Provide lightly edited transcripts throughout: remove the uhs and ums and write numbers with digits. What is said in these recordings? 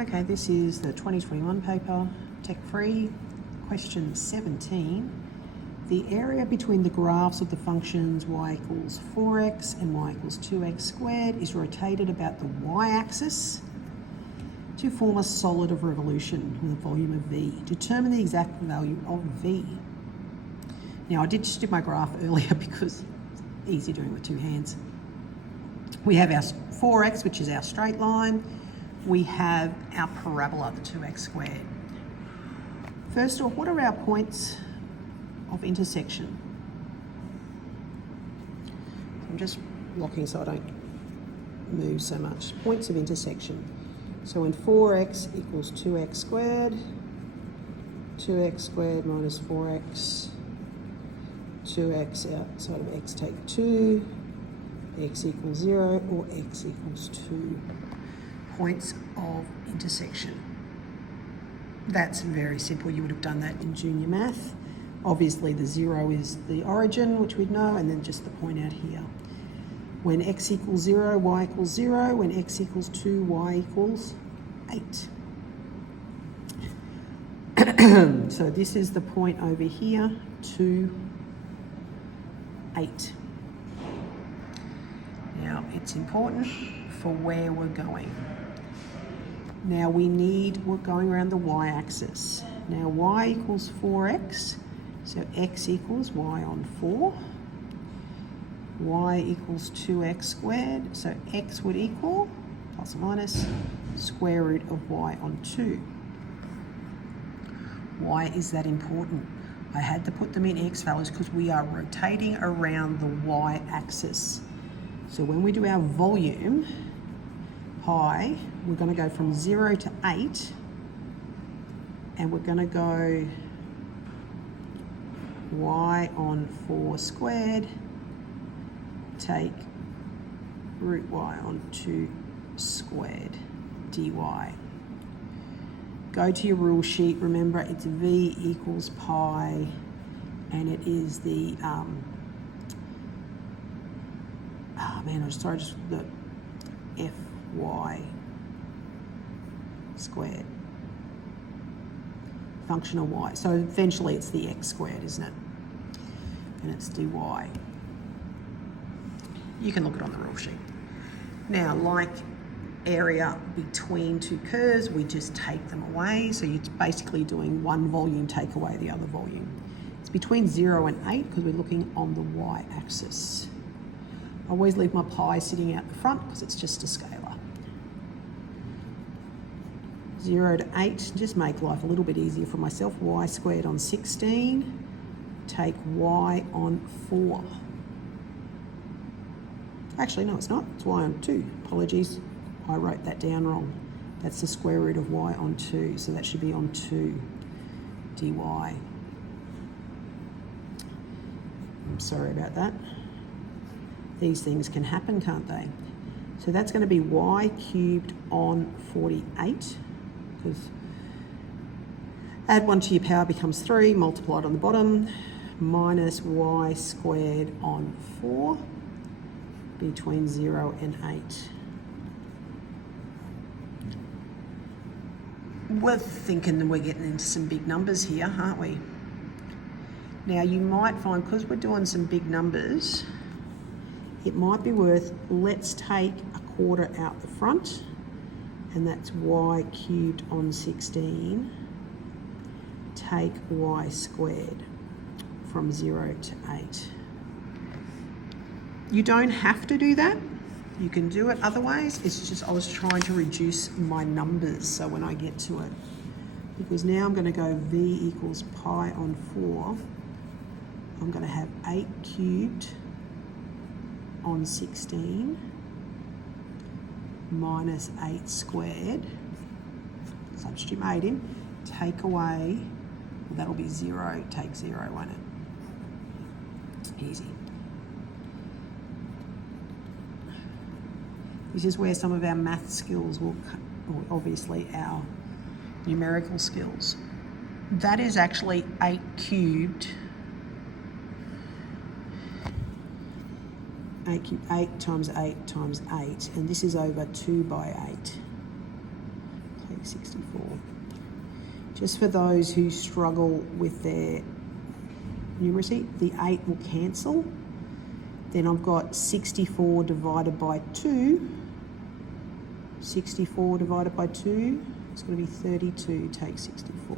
Okay, this is the 2021 paper, Tech Free, question 17. The area between the graphs of the functions y equals 4x and y equals 2x squared is rotated about the y-axis to form a solid of revolution with a volume of v. Determine the exact value of v. Now, I did just do my graph earlier because it's easy doing with two hands. We have our 4x, which is our straight line. We have our parabola, the 2x squared. First off, what are our points of intersection? I'm just locking so I don't move so much. Points of intersection. So when 4x equals 2x squared minus 4x, 2x outside of x take 2, x equals 0 or x equals 2. Points of intersection. That's very simple. You would have done that in junior math. Obviously the 0 is the origin, which we'd know, and then just the point out here. When x equals 0, y equals 0. When x equals 2, y equals 8. So this is the point over here, 2, 8. Now it's important for where we're going. Now we're going around the y-axis. Now y equals 4x, so x equals y on 4. Y equals 2x squared, so x would equal, plus or minus, square root of y on 2. Why is that important? I had to put them in x values because we are rotating around the y-axis. So when we do our volume, pi, we're going to go from 0 to 8, and we're going to go y on 4 squared, take root y on 2 squared dy. Go to your rule sheet. Remember, it's v equals pi, and it is the the fy squared, function of y. So eventually it's the x squared, isn't it? And it's dy. You can look it on the rule sheet. Now, like area between two curves, we just take them away. So you're basically doing one volume, take away the other volume. It's between 0 and 8 because we're looking on the y-axis. I always leave my pi sitting out the front because it's just a scalar. 0 to 8, just make life a little bit easier for myself. Y squared on 16, take y on 4. Actually, no, it's not. It's y on 2. Apologies, I wrote that down wrong. That's the square root of y on 2, so that should be on 2 dy. I'm sorry about that. These things can happen, can't they? So that's going to be y cubed on 48, because add 1 to your power becomes 3, multiplied on the bottom, minus y squared on 4, between 0 and 8. We're thinking that we're getting into some big numbers here, aren't we? Now you might find, because we're doing some big numbers, it might be worth, let's take a quarter out the front, and that's y cubed on 16, take y squared from 0 to 8. You don't have to do that. You can do it other ways. It's just I was trying to reduce my numbers so when I get to it. Because now I'm going to go v equals pi on 4. I'm going to have 8 cubed on 16 minus 8 squared. Substitute made in. Take away, well, that'll be 0. Take 0, won't it? Easy. This is where some of our math skills will, or obviously our numerical skills. That is actually 8 cubed. 8 cubed, 8 times 8 times 8, and this is over 2 by 8. Take take 64. Just for those who struggle with their numeracy, the 8 will cancel. Then I've got 64 divided by 2. 64 divided by 2, it's going to be 32, take 64.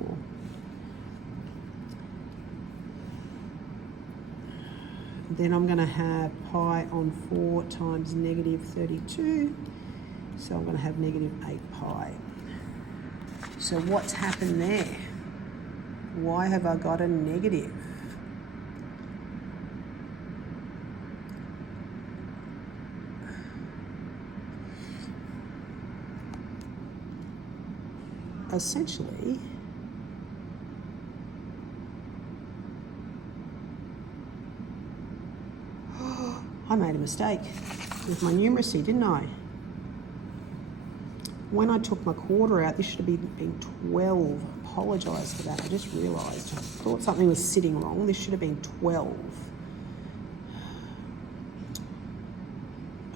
Then I'm going to have pi on 4 times negative 32. So I'm going to have negative 8 pi. So what's happened there? Why have I got a negative? Essentially, I made a mistake with my numeracy, didn't I? When I took my quarter out, this should have been 12. Apologise for that, I just realised. I thought something was sitting wrong. This should have been 12.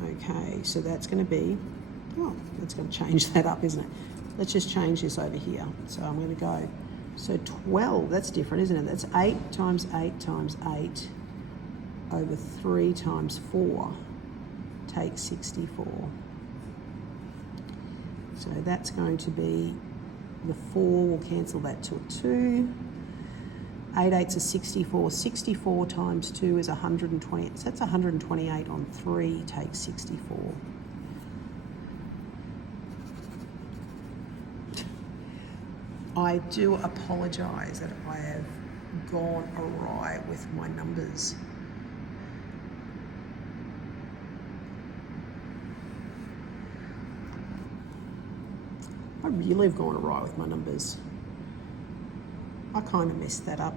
Okay, so that's going to be, oh, that's going to change that up, isn't it? Let's just change this over here. So I'm going to go, so 12, that's different, isn't it? That's 8 times 8 times 8 over 3 times 4, take 64. So that's going to be, the 4 will cancel that to a 2. 8 8s are 64. 64 times 2 is 120. So that's 128 on 3, take 64. I do apologise that I have gone awry with my numbers. I really have gone awry with my numbers. I kind of messed that up.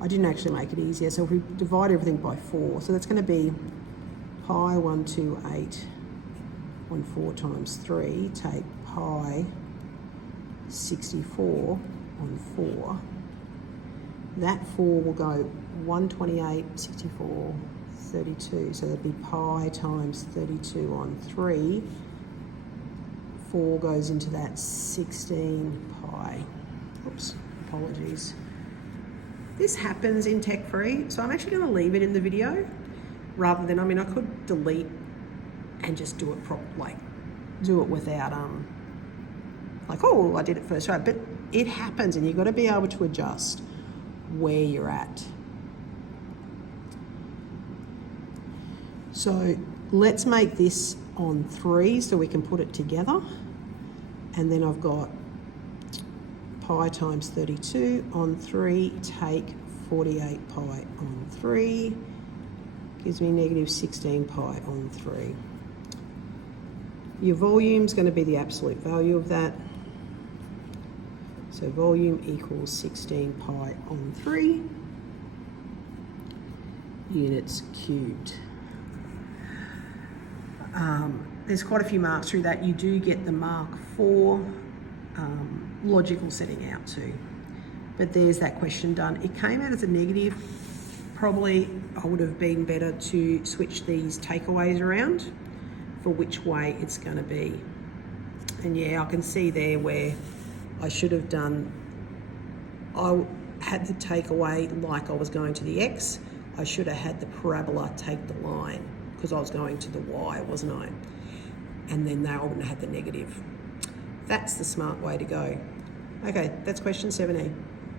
I didn't actually make it easier. So if we divide everything by 4, so that's going to be pi 128 on 4 times 3, take pi 64 on 4. That 4 will go 128, 64, 32. So that'd be pi times 32 on 3. 4 goes into that 16 pi. Oops, apologies. This happens in Tech Free, so I'm actually going to leave it in the video rather than, I mean, I could delete and just do it do it without like, oh, I did it first, right? But it happens, and you've got to be able to adjust where you're at. So let's make this on 3 so we can put it together. And then I've got pi times 32 on 3, take 48 pi on 3, gives me negative 16 pi on 3. Your volume is going to be the absolute value of that. So volume equals 16 pi on 3 units cubed. There's quite a few marks through that. You do get the mark for logical setting out too. But there's that question done. It came out as a negative. Probably I would have been better to switch these takeaways around for which way it's going to be. And yeah, I can see there where I should have done, I had the takeaway like I was going to the X. I should have had the parabola take the line because I was going to the Y, wasn't I? And then I wouldn't have had the negative. That's the smart way to go. Okay, that's question 17.